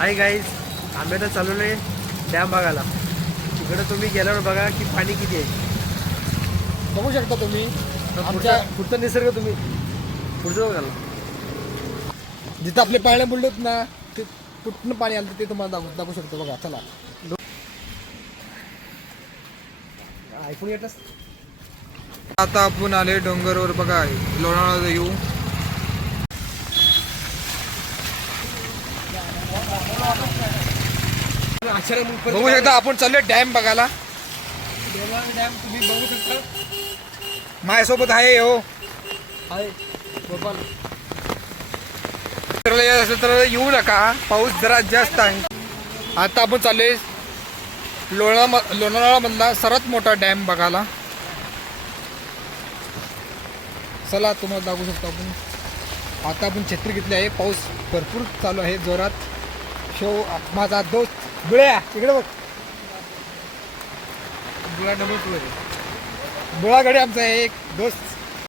Hi guys, आम्ही आता चालवलो आहे डॅम बघायला. तिकडं तुम्ही गेल्यावर बघा की पाणी किती आहे, बघू शकता तुम्ही. आमच्या पुढचा निसर्ग तुम्ही पुढचं बघाल. जिथं आपले पाळणे बुडलेत ना, ते कुठनं पाणी आलं ते तुम्हाला दाखवू शकतो. बघा, चला. ऐकून येतच. आता आपण आले डोंगरवर. बघा, लोणावळा येऊ. बघू शकता आपण चाललोय डॅम बघायला. डॅम तुम्ही बघू शकता. माझ्यासोबत आहे हो. हाय गोपाल. असेल तर येऊ नका, पाऊस जरा जास्त आहे. आता आपण चाललोय लोणावळा मधला सर्वात मोठा डॅम बघायला. चला, तुम्हाला दाखवू शकतो आपण. आता आपण छत्री घेतली आहे. पाऊस भरपूर चालू आहे, जोरात. शो माझा दोस्त बुळ्या, इकडे बघ. बुळा डबल टू आहे. बुळाकडे आमचा एक दोस्त.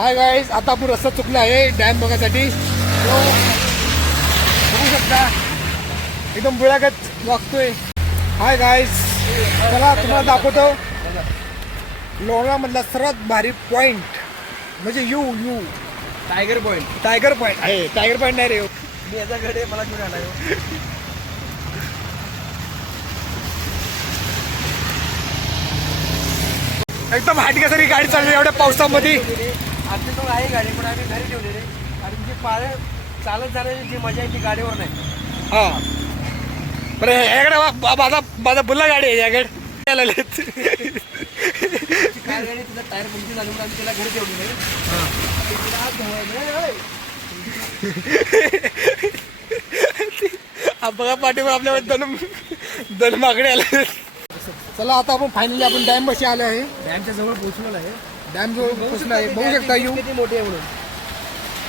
हाय गाईस, आता आपण रस्ता चुकला आहे डॅम बघायसाठी. बघू शकता एकदम बुळागत वागतोय. हाय गाईस, चला तुम्हाला दाखवतो लोणावळा मधला सर्वात भारी पॉइंट म्हणजे you tiger point. Tiger point आहे. टायगर पॉइंट नाही रे, मी याचा घडे मला घेऊन आला. एकदम हाटक्यासारखी गाडी चालली एवढ्या पावसामध्ये. आमची तो आहे गाडी, पण आम्ही घरी ठेवलेली. कारण जी पाळं चालत जाण्याची जी मजा आहे ती गाडीवर नाही. हा, बरं याकडे माझा बुल्ला गाडी आहे. याकडे कार गाडी तिचा टायर पंक्चर झालं म्हणून आम्ही त्याला घरी ठेवलेली. बघा पाठीवर आपल्या दोन मागणे आले. चला, आता आपण फायनली आपण डॅम बशी आलो आहे. डॅमच्या जवळ पोहोचलेला आहे. डॅम जवळ पोहोचलो आहे. बघू शकता यू. किती मोठी आहे म्हणून.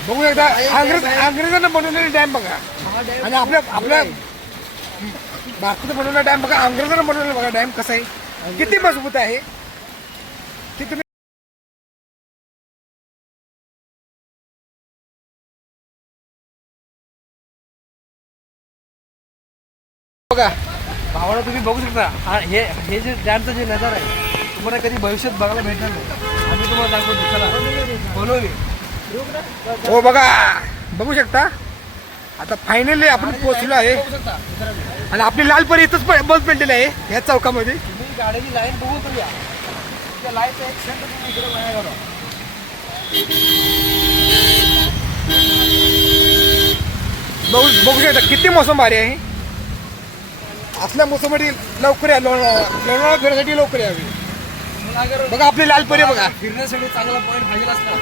बघू शकता अंग्रेजांना बनवलेली डॅम बघा. आणि आपल्या भारतात बनवलेला डॅम बघा. अंग्रेजांना बनवलेला बघा डॅम कसा आहे, किती मजबूत आहे ते तुम्ही बघा. भावाला तुम्ही बघू शकता. हे जे डॅमचा जे नजारा आहे तुम्हाला कधी भविष्यात बघायला भेटणार नाही. आम्ही तुम्हाला दाखवतो. चला, बोलू मी. हो बघा, बघू शकता. आता फायनली आपण पोहोचलो आहे. आणि आपली लाल परी इथंच बस पेंटलेली आहे ह्या चौकामध्ये. तुम्ही गाडीची लाईन बघू पण या. त्या लाईनचा एक सेंटर तुम्ही इकडे वाया घालवा. बघू शकता किती मोसम भारी आहे. असल्या मोसममध्ये लवकर या. लोणावळा फिरण्यासाठी लवकर यावी. बघा आपली लाल परी बघा. फिरण्यासाठी चांगला पॉईंट पाहिजे असला.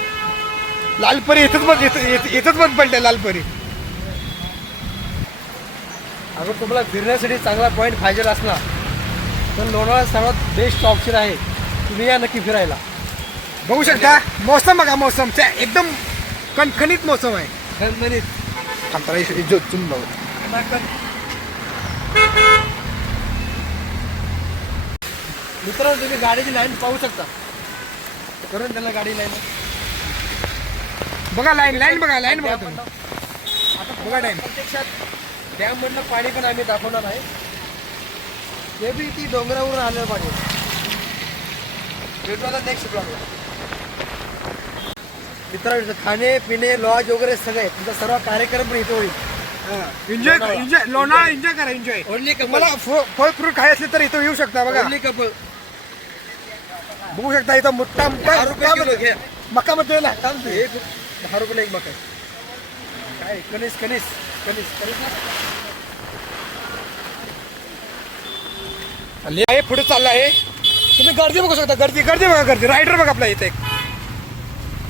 लाल परी इथंच बंद पडले. लाल परी अगर तुम्हाला फिरण्यासाठी चांगला पॉईंट पाहिजे असला तर लोणावळा सर्वात बेस्ट ऑप्शन आहे. तुम्ही या नक्की फिरायला. बघू शकता मोसम बघा. मोसम एकदम कणखणीत मोसम आहे. मित्रांनो, तुम्ही गाडीची लाईन पाहू शकता. करून त्याला गाडी लाईन बघा. लाईन बघा. लाईन बघा तुम्ही. आता बघा डॅम. प्रत्यक्षात डॅम मधलं पाणी पण आम्ही दाखवणार आहे. ते बी ती डोंगरावरून आलेलं पाणी. भेटू आता नेक्स्ट ब्लॉगला. मित्रांनो, खाणे पिणे लॉज वगैरे सगळे तुमचा सर्व कार्यक्रम पण इथे होईल. एन्जॉय लोणावळा एन्जॉय करा. Enjoy only couple. मला फळ फ्रूट खाय असले तर इथं येऊ शकता. बघा, ओनली कपल. बघू शकता इथं मोठा 10 रुपये किलो घे. मकामध्ये ना. 10 रुपये एक मका. काय कणीस आहे पुढे चालला आहे. तुम्ही गर्दी बघू शकता. गर्दी बघा. गर्दी रायडर बघा आपल्या इथे.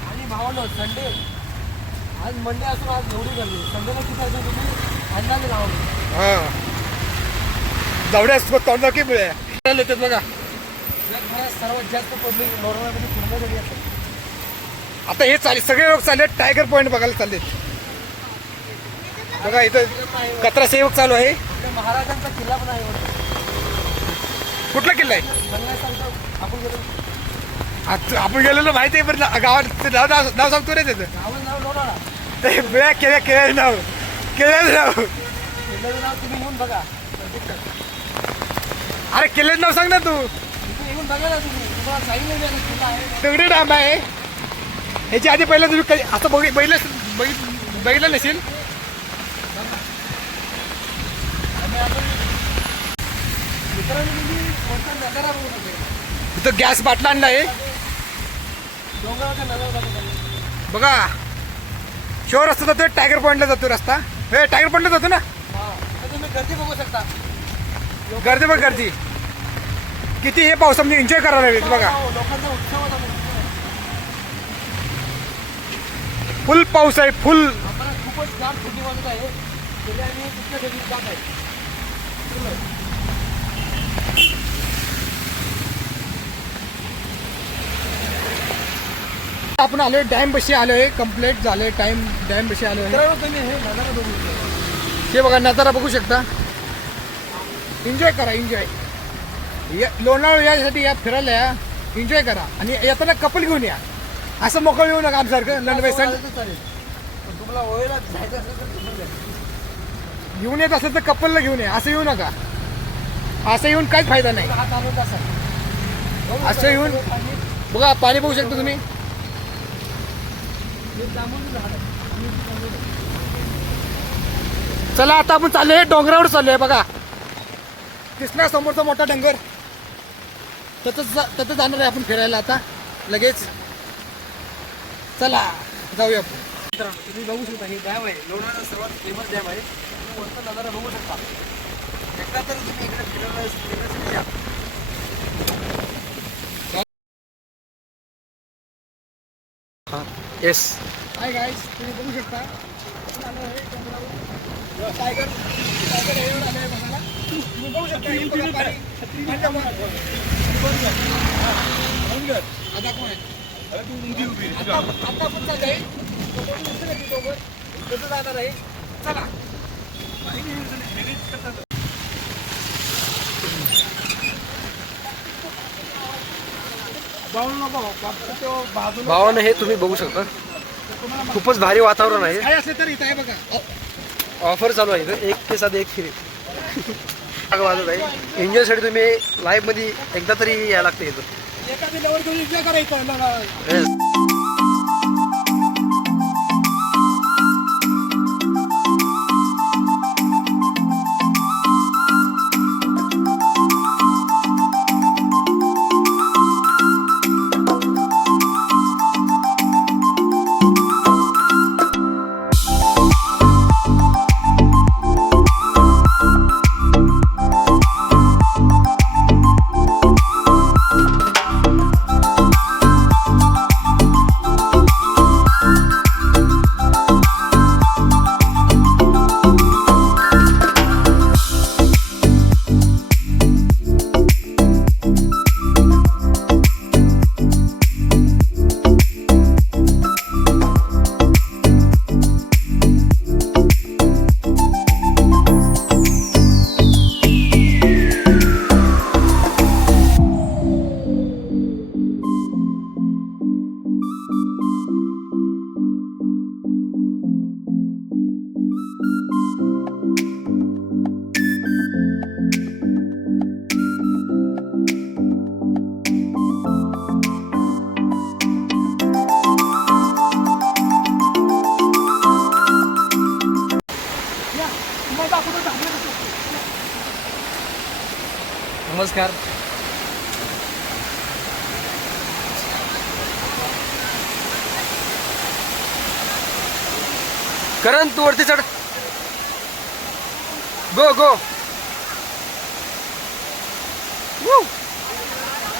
आणि भावानो, संडे आज मंडे असून आज एवढी गर्दी. संडेला किती असेल तुम्ही अंदाजे लावले. हा, जावड्यास तोंडा की मिळेल बघा. जगभरात सर्वात जास्त पब्लिक लोणावळ्यामध्ये फिरण्यासाठी असतात. आता हे सगळे लोक चालले टायगर पॉइंट बघायला चालले. बघा इथं कचरा सेवक चालू आहे. आपल्या महाराजांचा किल्ला पण आहे वाटतं. कुठला किल्ला आहे? बघण्यासारखं आपण गेलो. आपण गेलेलो माहिती आहे. पण गावात नाव सांगतो रे त्याचं. गावाचं नाव लोणावळा. केळ्याचं नाव. किल्ल्याचं नाव तुम्ही येऊन बघा. अरे किल्ल्याचं नाव सांग ना तू. तुम्ही येऊन बघा ना तुम्ही. तुम्हाला सांगितलं मी आता किल्ला आहे. दगडी डॅम आहे. ह्याच्या आधी पहिला तुम्ही कधी असं बघितलं नसेल. मित्रांनो तुम्ही कोणता नजारा बघू शकता. इथं गॅस बाटला आणला आहे डोंगराचा नजारा बघू शकता. बघा. शो रस्ता जातो टायगर पॉईंटला जातो रस्ता. हे टायगर पॉईंटला जातो ना. हा. इथं तुम्ही गर्दी बघू शकता. गर्दी बघ गर्दी किती. हे पावसामध्ये एन्जॉय करायला लागले बघा. हो, लोकांचा उत्सव होता म्हणून. फुल पाऊस आहे फुल. आम्हाला खूपच जाम थंडी वाजत आहे. गेल्या आम्ही कुठल्या ठिकाणी जात आहे. आपण आलोय डॅम बशी आलोय. कम्प्लीट झालंय टाइम. डॅम बशी आलोय. मित्रांनो तुम्ही हे नजारा बघू शकता. हे बघा नजारा बघू शकता. एन्जॉय करा एन्जॉय. लोणावळा यासाठी या फिरायला या. एन्जॉय करा आणि येताना कपल घेऊन या. असं मोकळं येऊ नका आमच्यासारखं लंडबाई सण. चालेल. पण तुम्हाला ओळीला जायचं असेल तर तुम्ही जा. घेऊन येत असेल तर कपलला घेऊन या. असं येऊ नका. असं येऊन काहीच फायदा नाही. हात आणून असाल. असं येऊन बघा पाणी बघू शकता तुम्ही. चला आता आपण चाललोय डोंगरावर चाललोय बघा. दिसला समोरचा मोठा डोंगर. तिथं जाणार आहे आपण फिरायला आता लगेच. चला जाऊया आपण. मित्रांनो तुम्ही बघू शकता हे डॅम आहे. लोणावळा सर्वात फेमस डॅम आहे. तुम्ही वरचा नजारा बघू शकता. एकदा तर तुम्ही इकडे फिरायला या. येस. हाय गाईस तुम्ही बघू शकता. टायगर एरियावर आलोय बघायला. तुम्ही बघू शकता हे बघा पाणी. आता कोण आहे? आता आपण चाललोय. कसं जाणार आहे. चला. भावानं हे तुम्ही बघू शकता. खूपच भारी वातावरण आहे. काय असेल तर इथं आहे बघा. ऑफर चालू आहे इथं. 1 के साथ 1 फ्री. वाजत आहे. एन्जॉयसाठी तुम्ही लाईव्ह मध्ये एकदा तरी यायला लागते इथं. एखादी लेवल घेऊन एन्जॉय करायचं. Yes. नमस्कार. करण तू वरती चढ. गो गो.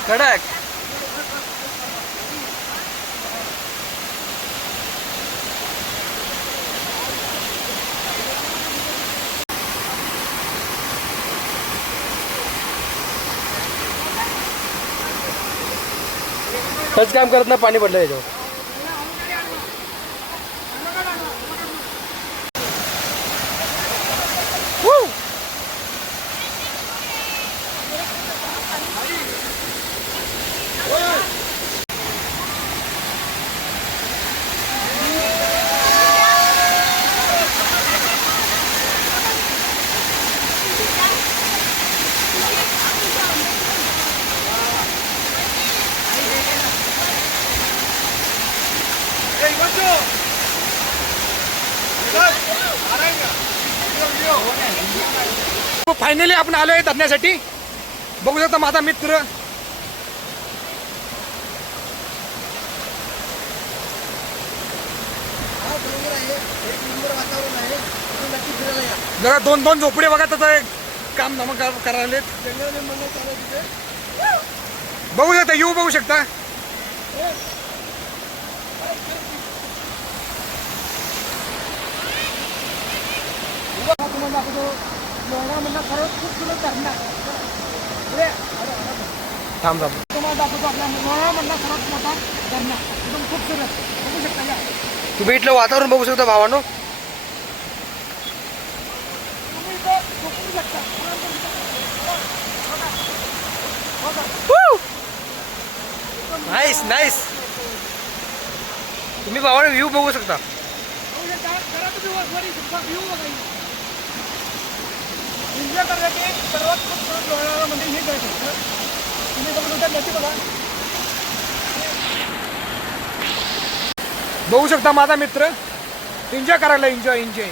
कडक. टच काम करत नाही. पाणी पडलं याच्यावर. फायनली आपण आलोय धरण्यासाठी. बघू शकता माझा मित्र. हा डोंगर आहे, एक नंबर वातावरण आहे, तुम्ही नक्की फिरायला या. जरा दोन दोन झोपडे बघा त्याचं काम धम करायला. जंगलाने म्हणणं चालू आहे तिथे. बघू शकता, येऊ बघू शकता. तुम्हाला दाखवतो लोणावळ्यामधला सर्वात खूप सुंदर धरणा. थांब थांब. तुम्हाला दाखवतो आपल्या लोणावळ्यामधला सर्वात मोठा धरणा. एकदम खूपसुरत बघू शकता या. तुम्ही इथलं वातावरण बघू शकता भावानो. तुम्ही इथं झोपू शकता. Nice nice. तुम्ही भावानो व्ह्यू बघू शकता. बघू शकता. जरा तुम्ही वरती व्ह्यू बघा. एन्जॉय करण्याचे सर्वात खूप लोणावळ्यामध्ये हे काय तुम्ही बघू शकता. नदी बघा. बघू शकता माझा मित्र एन्जॉय करायला. Enjoy enjoy.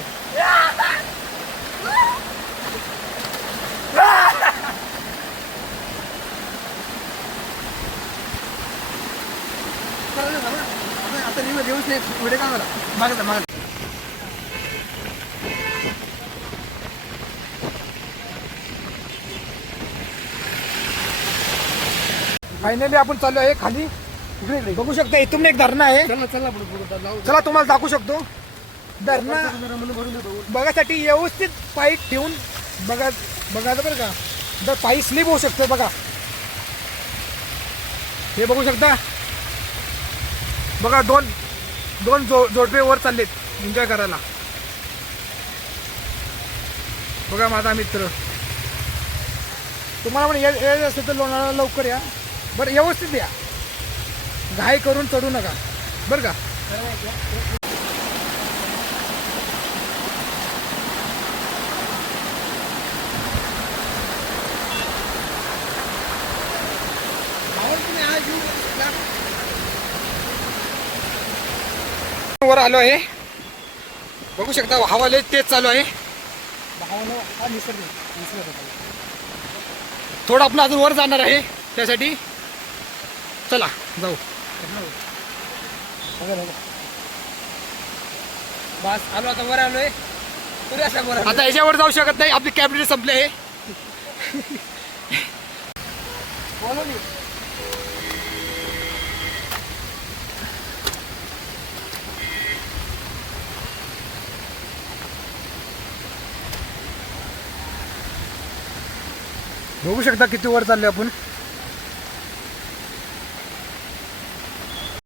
आता रिव्ह्यूज नाही व्हिडिओ का मला मागता मागता. फायनली आपण चाललो आहे खाली. बघू शकता इथून एक धरणं आहे. चला चला पुढे पुढे जाऊ. चला तुम्हाला दाखवू शकतो. धरणं बघासाठी व्यवस्थित पाईप ठेवून बघायचं बरं का. जर पाईप स्लिप होऊ शकतो बघा. हे बघू शकता. बघा दोन दोन जोडपे वर चाललेत एन्जॉय करायला. बघा माझा मित्र. तुम्हाला पण यायचं असेल तर लोणावळा लवकर या. बरं व्यवस्थित या. घाई करून चढू नका बरं का. वर आलो आहे. बघू शकता हवाले तेच चालू आहे. भावना हा निसर्ग थोडं आपलं अजून वर जाणार आहे त्यासाठी. चला जाऊ. बस आलो आता वर आलोय. पुढे असा वर आलोय. आता याच्यावर जाऊ शकत नाही. आपली कॅपॅसिटी संपली आहे. बघू शकता किती वर चालले आपण.